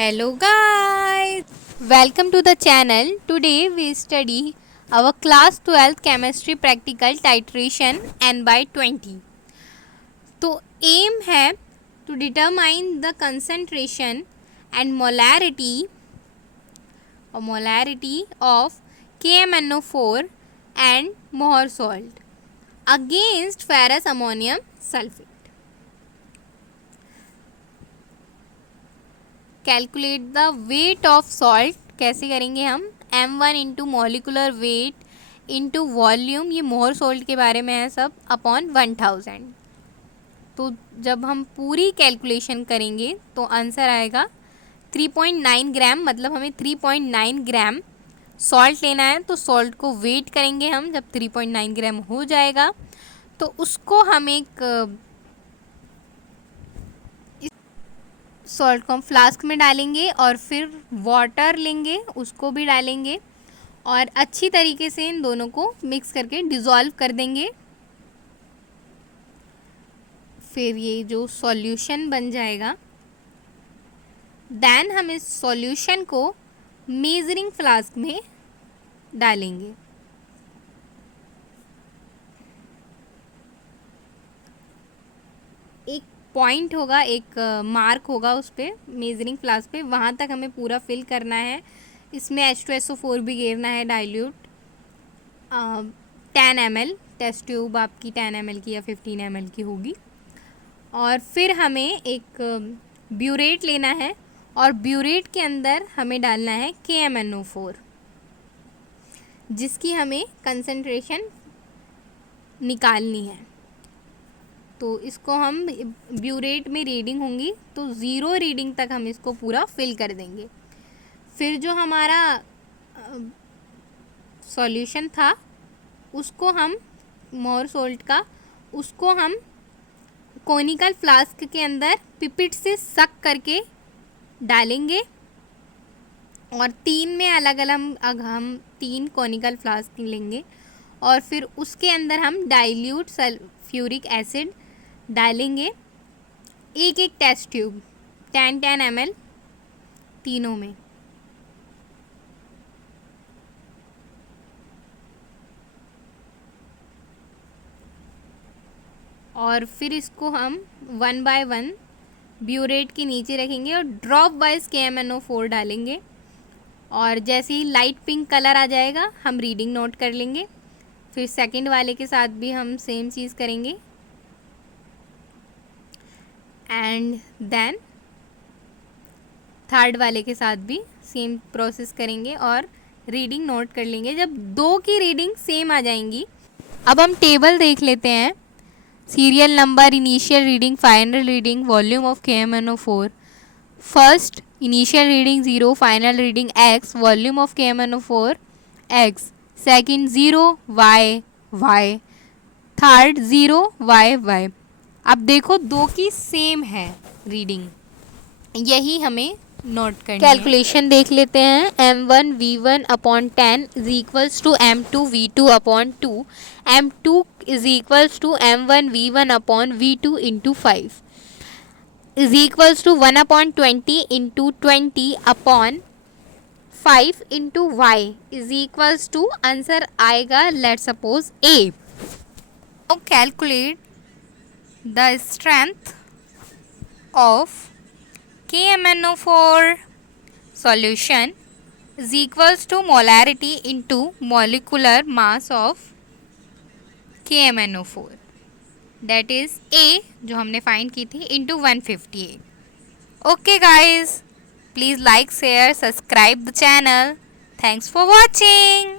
Hello guys, welcome to the channel. Today we study our class 12 chemistry practical titration N by 20. तो aim है to determine the concentration and molarity of KMnO4 and Mohr salt against ferrous ammonium sulfate. Calculate the weight of salt कैसे करेंगे हम m1 into molecular weight into volume, ये मोहर salt के बारे में है सब, अपॉन 1000। तो जब हम पूरी कैलकुलेशन करेंगे तो आंसर आएगा 3.9 ग्राम, मतलब हमें 3.9 ग्राम सॉल्ट लेना है। तो सॉल्ट को वेट करेंगे हम, जब 3.9 ग्राम हो जाएगा तो उसको हम एक सॉल्ट को हम फ्लास्क में डालेंगे और फिर वाटर लेंगे, उसको भी डालेंगे और अच्छी तरीके से इन दोनों को मिक्स करके डिज़ोल्व कर देंगे। फिर ये जो सॉल्यूशन बन जाएगा, देन हम इस सॉल्यूशन को मेजरिंग फ्लास्क में डालेंगे। एक पॉइंट होगा, एक मार्क होगा उस पर मेजरिंग फ्लास्क पे, वहाँ तक हमें पूरा फिल करना है। इसमें H2SO4 भी घेरना है डाइल्यूट 10 ml, टेस्ट ट्यूब आपकी 10 ml की या 15 ml की होगी। और फिर हमें एक ब्यूरेट लेना है और ब्यूरेट के अंदर हमें डालना है KMnO4, जिसकी हमें कंसंट्रेशन निकालनी है। तो इसको हम ब्यूरेट में रीडिंग होंगी तो 0 रीडिंग तक हम इसको पूरा फिल कर देंगे। फिर जो हमारा सॉल्यूशन था उसको हम मोर सोल्ट का, उसको हम कोनिकल फ्लास्क के अंदर पिपिट से सक करके डालेंगे और 3 में अलग अलग हम 3 कोनिकल फ्लास्क लेंगे और फिर उसके अंदर हम डाइल्यूट सल्फ्यूरिक एसिड डालेंगे, एक टेस्ट ट्यूब 10 ml तीनों में। और फिर इसको हम 1 by 1 ब्यूरेट के नीचे रखेंगे और ड्रॉप वाइज KMnO4 डालेंगे और जैसे ही लाइट पिंक कलर आ जाएगा हम रीडिंग नोट कर लेंगे। फिर सेकंड वाले के साथ भी हम सेम चीज़ करेंगे एंड देन थर्ड वाले के साथ भी सेम प्रोसेस करेंगे और रीडिंग नोट कर लेंगे। जब 2 की रीडिंग सेम आ जाएंगी, अब हम टेबल देख लेते हैं। Serial number, initial reading, final reading, volume of KMnO4। First initial reading 0, final reading x, volume of KMnO4 x। Second 0 y, third 0 y। अब देखो 2 की सेम है रीडिंग, यही हमें नोट करनी है। कैलकुलेशन देख लेते हैं। m1 v1 upon 10 is equals to m2 v2 upon 2, m2 is equals to m1 v1 upon v2 into 5 is equals to 1 upon 20 into 20 upon 5 into y is equals to, answer आएगा let's suppose a। Now calculate the strength of KMnO4 solution is equals to molarity into molecular mass of KMnO4, that is A जो हमने find की थी into 158। Okay guys, please like, share, subscribe the channel. Thanks for watching.